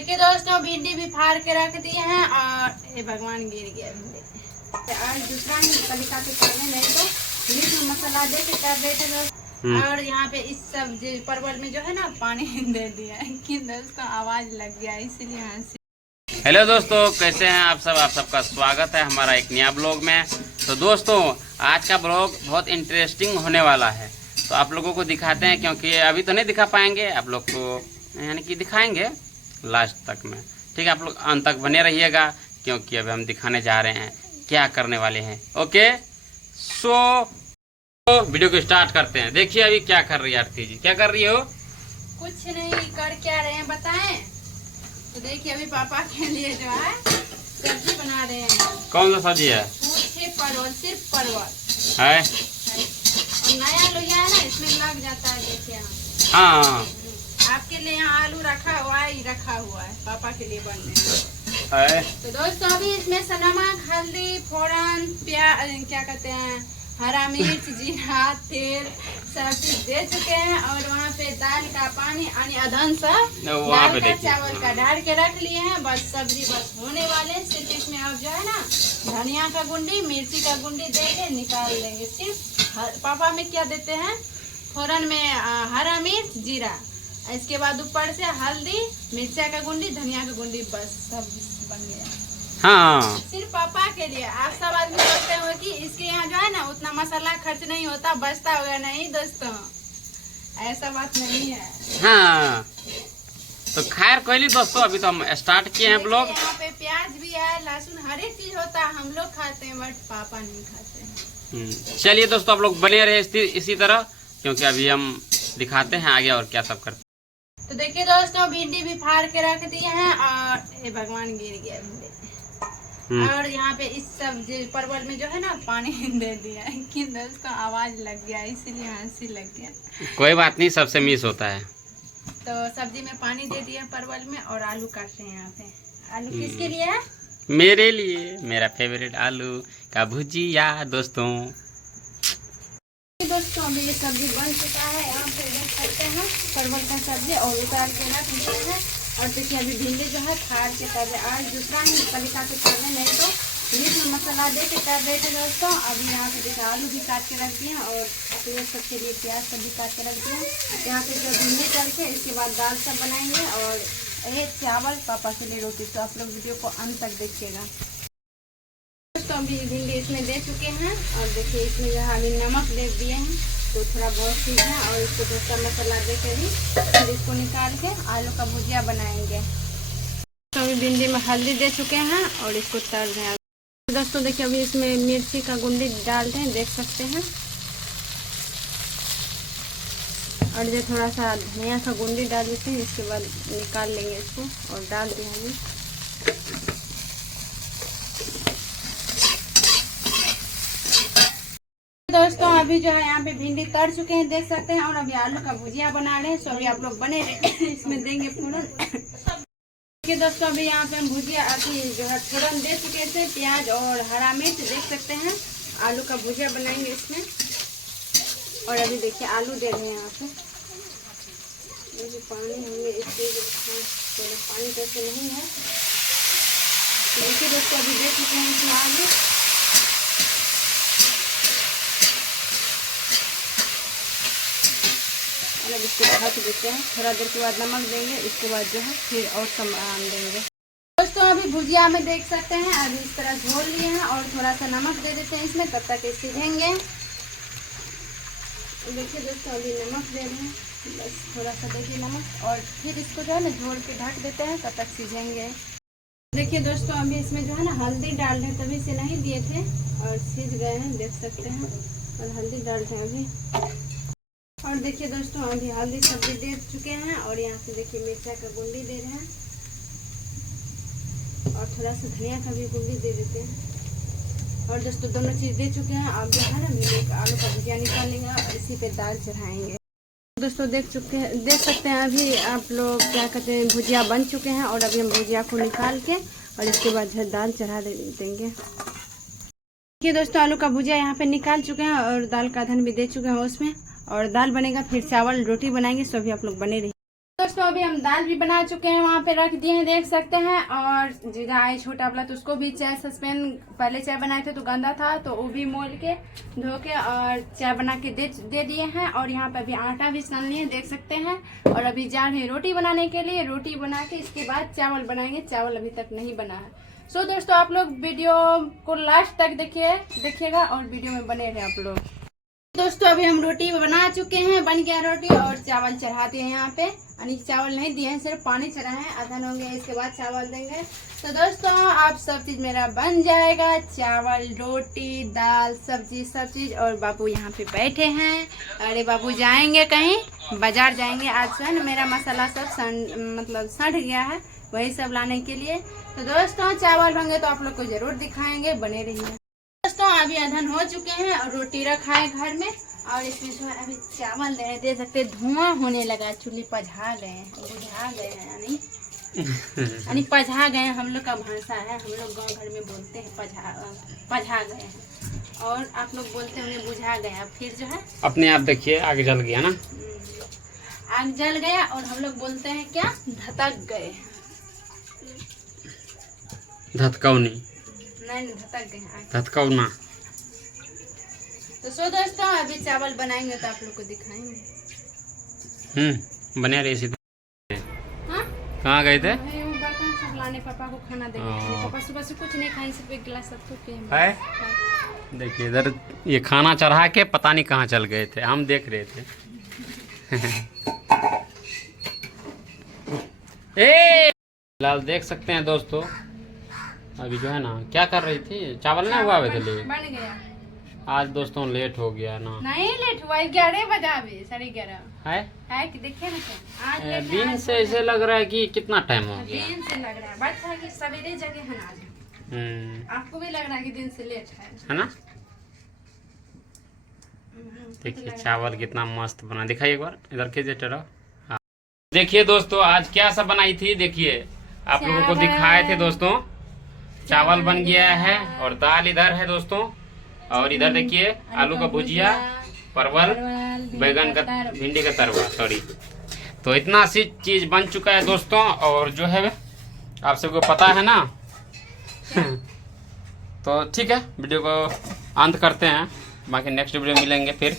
देखिए दोस्तों, भिंडी भी फाड़ के रख दिए हैं और ये भगवान गिर गया भिंडी। आज दूसरा ही तरीका से करने, नहीं तो मीट में मसाला दे के कर देते दोस्तों। और यहाँ पे इस सब्जी परवल में जो है ना पानी दे दिया है कि दोस्तों आवाज लग गया, इसीलिए हंसी। हेलो दोस्तों, कैसे हैं आप सब? आप सबका स्वागत है हमारा एक नया ब्लॉग में। तो दोस्तों, आज का ब्लॉग बहुत इंटरेस्टिंग होने वाला है, तो आप लोगों को दिखाते हैं, क्योंकि अभी तो नहीं दिखा पाएंगे आप लोग को, यानी कि दिखाएंगे लास्ट तक में। ठीक है, आप लोग अंत तक बने रहिएगा, क्योंकि अभी हम दिखाने जा रहे हैं क्या करने वाले हैं। ओके, सो वीडियो को स्टार्ट करते हैं। देखिए अभी क्या कर रही है आरती जी, क्या कर रही हो? कुछ नहीं, कर क्या रहे हैं बताएं? तो देखिए अभी पापा के लिए जो है सब्जी बना रहे हैं। कौन सा सब्जी है? परवल, सिर्फ परवल है। और नया लोहिया है ना, इसमें लग जाता है। देखिए हाँ, आपके लिए यहाँ आलू रखा हुआ है, ही रखा हुआ है, पापा के लिए बनने है। तो दोस्तों अभी इसमें नमक, हल्दी, फोरन, प्याज, क्या कहते हैं, हरा मिर्च, जीरा, तेल सब चीज दे चुके हैं। और वहाँ पे दाल का पानी यानी अधन सा दाल का चावल का डाल के रख लिए हैं। बस सब्जी बस होने वाले, सिर्फ इसमें अब जो है ना धनिया का गुंडी, मिर्ची का गुंडी दे के निकाल लेंगे। सिर्फ पापा में क्या देते हैं, फोरन में हरा मिर्च, जीरा, इसके बाद ऊपर से हल्दी, मिर्चा का गुंडी, धनिया का गुंडी, बस सब बन गया। हाँ, सिर्फ पापा के लिए। आप सब आदमी सोचते हो कि इसके यहाँ जो है ना उतना मसाला खर्च नहीं होता, बचता होगा। नहीं दोस्तों, ऐसा बात नहीं है। हाँ, तो खैर कोई नहीं दोस्तों, अभी तो हम स्टार्ट किए हैं ब्लॉग। यहाँ पे प्याज भी है, लहसुन, हर एक चीज होता है, हम लोग खाते हैं बट पापा नहीं खाते हैं। चलिए दोस्तों, आप लोग बने रहे इसी तरह, क्योंकि अभी हम दिखाते हैं आगे और क्या सब करते हैं। तो देखिए दोस्तों, भिंडी भी फाड़ के रख दिए हैं और ये भगवान गिर गया भिंडी। और यहाँ पे इस सब्जी परवल में जो है ना पानी दे दिया है कि दोस्तों आवाज लग गया, इसीलिए हंसी लग गया। कोई बात नहीं, सबसे मिस होता है। तो सब्जी में पानी दे दिया परवल में, और आलू काटते हैं। यहाँ पे आलू किसके लिए है? मेरे लिए, मेरा फेवरेट आलू का भुजिया दोस्तों। दोस्तों अभी ये सब्जी बन चुका है, यहाँ पे देख सकते हैं परवल का सब्जी, और उतार के रख दिए हैं। और देखिए अभी भिंडी जो है फाड़ के कर रहे, आज दूसरा ही तरीका से कर रहे, नहीं तो मीट में मसाला दे के कर रहे थे दोस्तों। अभी यहाँ पे देखिए आलू भी काट के रख दिए हैं, और सबके लिए प्याज सब भी काट के रख दिए हैं। यहाँ पे जो भिंडी करके इसके बाद दाल सब बनाएंगे, और ये चावल पापा के लिए रोटी। तो आप लोग वीडियो को अंत तक देखिएगा। दोस्तों अभी भिंडी इसमें दे चुके हैं, और देखिए इसमें जो है अभी नमक दे दिए हैं, तो थोड़ा बहुत चीज़ है। और इसको दूसरा मसाला दे के भी फिर इसको निकाल के आलू का भुजिया बनाएंगे। तो अभी भिंडी में हल्दी दे चुके हैं और इसको तल रहे हैं। दोस्तों देखिए अभी इसमें मिर्ची का गुंडी डाल दें, देख सकते हैं। और ये थोड़ा सा धनिया का गुंडी डाल देते हैं, इसके बाद निकाल लेंगे इसको और डाल देंगे। दोस्तों अभी जो है यहाँ पे भिंडी तर चुके हैं, देख सकते हैं। और अभी आलू का भुजिया बना रहे हैं, सो अभी आप लोग बने इसमें देंगे फोरन। देखिए दोस्तों अभी यहाँ पे हम भुजिया अभी जो है फोरन दे चुके थे, प्याज और हरा मिर्च, देख सकते हैं। आलू का भुजिया बनाएंगे इसमें। और अभी देखिए आलू दे रहे हैं यहाँ पे। पानी हमें पानी कैसे नहीं है। देखिए दोस्तों अभी दे चुके हैं इसमें आलू। अब इसको ढक देते हैं, थोड़ा देर के बाद नमक देंगे, इसके बाद जो है फिर और सामान देंगे। दोस्तों अभी भुजिया में देख सकते हैं अभी इस तरह झोल लिए हैं, और थोड़ा सा नमक दे देते हैं इसमें, तब तक सीझेंगे। देखिए दोस्तों अभी नमक दे रहे हैं, बस थोड़ा सा देखिए नमक, और फिर इसको जो है ना झोल के ढक देते हैं, तब तक सीझेंगे। देखिए दोस्तों अभी इसमें जो है ना हल्दी डाल रहे, तभी से नहीं दिए थे और सीझ गए हैं, देख सकते हैं। और हल्दी डालते हैं अभी। और देखिए दोस्तों अभी हल्दी सब्जी दे चुके हैं, और यहाँ से देखिए मिर्चा का गुंडी दे रहे हैं, और थोड़ा सा धनिया का भी गुंडी दे देते हैं। और दोस्तों दोनों चीज़ दे चुके हैं। अब जो है ना आलू का भुजिया निकाल लेंगे और इसी पे दाल चढ़ाएंगे। दोस्तों देख सकते हैं अभी आप लोग क्या कहते हैं, भुजिया बन चुके हैं। और अभी हम भुजिया को निकाल के और इसके बाद दाल चढ़ा देंगे। देखिए दोस्तों आलू का भुजिया यहाँ पे निकाल चुके हैं, और दाल का अधन भी दे चुके हैं उसमें। और दाल बनेगा, फिर चावल रोटी बनाएंगे, सभी आप लोग बने रहिए। दोस्तों अभी हम दाल भी बना चुके हैं, वहाँ पे रख दिए हैं, देख सकते हैं। और जीजा आए छोटा वाला, तो उसको भी चाय सस्पेन, पहले चाय बनाए थे तो गंदा था, तो वो भी मोल के धो के और चाय बना के दे दिए हैं। और यहाँ पे अभी आटा भी सान लिए, देख सकते हैं। और अभी जा रहे हैं रोटी बनाने के लिए, रोटी बना के इसके बाद चावल बनाएंगे। चावल अभी तक नहीं बना है। सो दोस्तों आप लोग वीडियो को लास्ट तक देखिएगा और वीडियो में बने रहे आप लोग। दोस्तों अभी हम रोटी बना चुके हैं, बन गया रोटी, और चावल चढ़ा दिए हैं यहाँ पे। यानी चावल नहीं दिए हैं, सिर्फ पानी चढ़ा है, आधन हो गया, इसके बाद चावल देंगे। तो दोस्तों आप सब चीज मेरा बन जाएगा, चावल, रोटी, दाल, सब्जी, सब चीज। और बाबू यहाँ पे बैठे हैं। अरे बाबू जाएंगे कहीं, बाजार जाएंगे आज से। मेरा मसाला सब सड़ गया है, वही सब लाने के लिए। तो दोस्तों चावल होंगे तो आप लोग को जरूर दिखाएंगे, बने रहिए। दोस्तों अभी अधन हो चुके हैं और रोटी रखा है घर में, और इसमें जो है अभी चावल दे सकते, धुआं होने लगा, चूल्हे पझा गए हैं, बुझा गए हैं, यानी पझा गए हैं। हम लोग का भाषा है, हम लोग गांव घर में बोलते हैं पझा गए हैं, और आप लोग बोलते होंगे बुझा गया। फिर जो है अपने आप देखिए आग जल गया ना, आग जल गया। और हम लोग बोलते हैं क्या, धतक गए, धतकौनी, नहीं धतक गए, धतकौना। तो सो दोस्तों अभी चावल बनाएंगे तो आप लोग को दिखाएंगे। बने रही सीधे। हाँ? कहाँ गए थे? बर्तन सब लाने, पापा को खाना देंगे। पापा सुबह से कुछ नहीं खाए, सिर्फ एक गिलास सत्तू पिए है। देखिए इधर ये खाना चढ़ा के पता नहीं कहाँ चल गए थे, हम देख रहे थे। फिलहाल देख सकते हैं दोस्तों, अभी जो है ना क्या कर रही थी, चावल ना हुआ थे ले बन गया। आज दोस्तों लेट हो गया ना, नहीं लेट हुआ, 11 बजा भी, 11:30 है कि देखे ना आज लेट दिन से ऐसे लग रहा है कि कितना टाइम हो गया। दिन से लग रहा है, बात है कि सवेरे जगह है आज। आपको भी लग रहा है कि दिन से लेट है ना। देखिए चावल कितना मस्त बना, दिखाइए एक बार, इधर के जेट रहो। हाँ देखिए दोस्तों आज क्या सब बनाई थी, देखिए आप लोगों को दिखाए थे दोस्तों। चावल बन गया है और दाल इधर है दोस्तों, और इधर देखिए आलू का भुजिया, परवल, बैगन का, भिंडी का तरुआ, सॉरी। तो इतना सी चीज बन चुका है दोस्तों। और जो है आप सबको पता है ना। तो ठीक है, वीडियो को अंत करते हैं, बाकी नेक्स्ट वीडियो मिलेंगे फिर।